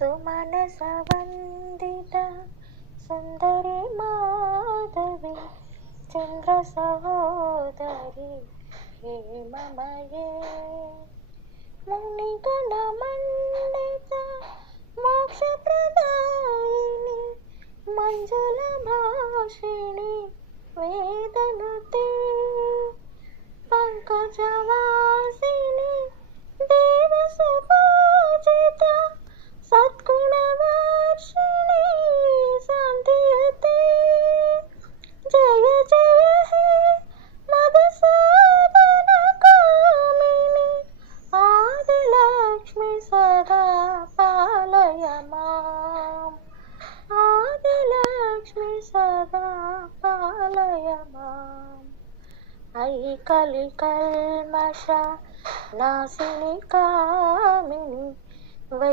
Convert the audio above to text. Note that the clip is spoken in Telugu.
సుమనస వందిత సుందరి మాధవి చంద్ర సహోదరి హేమమయే మునిగణ మండిత మోక్ష ప్రదాయిని మంజుల భాషిణి వేదనుతే పంకజవాసిని దేవ సుపూజిత సద్గుణవర్షిణి శాంతియతే జయ జయ హే మధుసూదన కామిని ఆదిలక్ష్మి సదా పాలయ మాం ఆదిలక్ష్మి సదా పాలయ మాం ఐ కలి కల్మష నాశిని కామిని